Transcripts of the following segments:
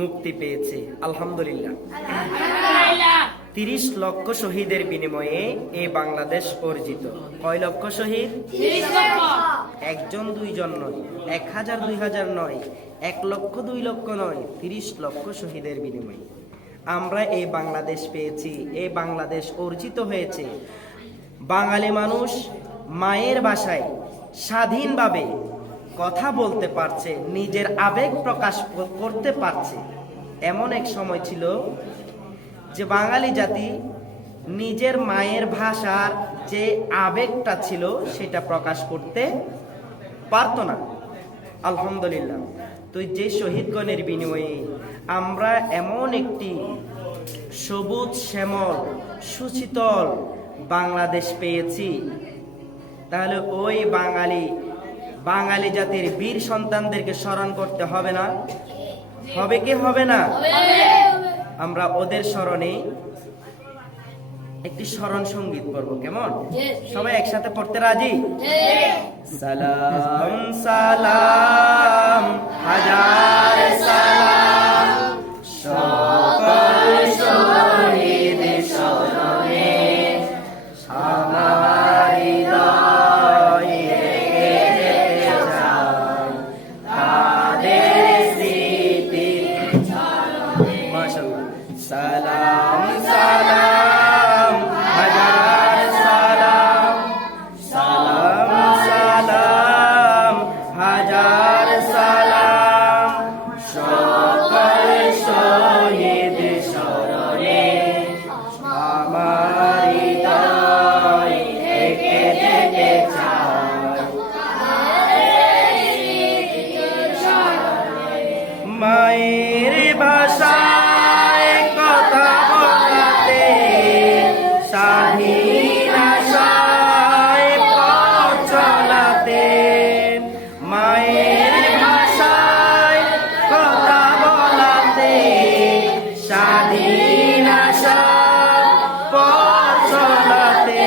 মুক্তি পেয়েছে। আলহামদুলিল্লাহ। 30 লক্ষ শহীদের বিনিময়ে এই বাংলাদেশ অর্জিত। কয় লক্ষ শহীদ? 30 লক্ষ। একজন দুইজন নয়, 1000 2000 নয়, 1 লক্ষ 2 লক্ষ নয়, 30 লক্ষ শহীদের বিনিময়ে আমরা এই বাংলাদেশ পেয়েছি। এই বাংলাদেশ অর্জিত হয়েছে। বাঙালি মানুষ মায়ের ভাষায় স্বাধীনভাবে কথা বলতে পারছে, নিজের আবেগ প্রকাশ করতে পারছে। এমন এক সময় ছিল যে বাঙালি জাতি নিজের মায়ের ভাষার যে আবেগটা ছিল সেটা প্রকাশ করতে পারত না। আলহামদুলিল্লাহ। তো যে শহীদগণের বিনিময়ে আমরা এমন একটি সবুজ শ্যামল সুশীতল বাংলাদেশ পেয়েছি, তাহলে ওই বাঙালি জাতির বীর সন্তানদেরকে স্মরণ করতে হবে না? হবে কি হবে না? আমরা ওদের স্মরণে একটি স্মরণ সঙ্গীত পড়বো, কেমন? সবাই একসাথে পড়তে রাজি? সালাম সালাম হাজার সালাম সকল শহীদ স্মরণে আমার হৃদয়ে গেঁথে যায় তাদের স্মৃতি। মাশাআল্লাহ। সালাম সালাম হাজার সালাম, সালাম সালাম হাজার সালাম সকল শহীদ স্মরণে আমার হৃদয় এঁকে যেতে চায়। মায়ের ভাষায় কথা বলাতে স্বাধীন আশায় পথ চলাতে, মায়ের ভাষায় কথা বলাতে স্বাধীন আশায় পথ চলাতে,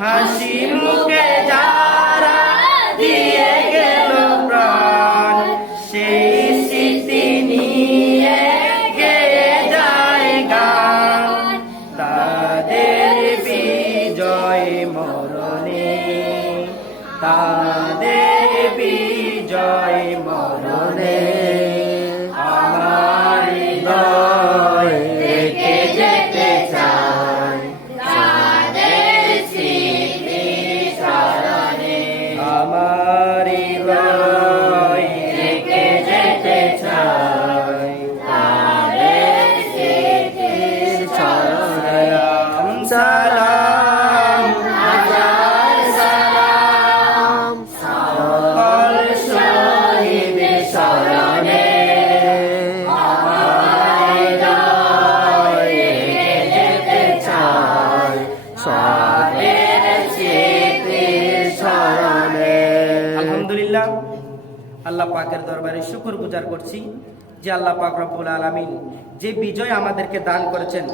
হাসি মুখে যারা দিয়ে গেল প্রাণ সেই স্মৃতি নিয়ে গেয়ে যায় গান। তাদের বিজয় মরণে, তাদের বিজয় মরণে আমার হৃদয় রেখে যেতে চায় তাদের স্মৃতি স্মরণে। আমার হৃদয় রেখে যেতে চায় তাদের স্মৃতি স্মরণে। সালাম হাজার সালাম সকল শহীদ স্মরণে আমার হৃদয় রেখে যেতে চায় তাদের স্মৃতি স্মরণে। আলহামদুলিল্লাহ। আল্লাহ পাকের দরবারে শুকর গুজার করছি যে আল্লাহ পাক রব্বুল আলামিন যে বিজয় আমাদেরকে দান করেছেন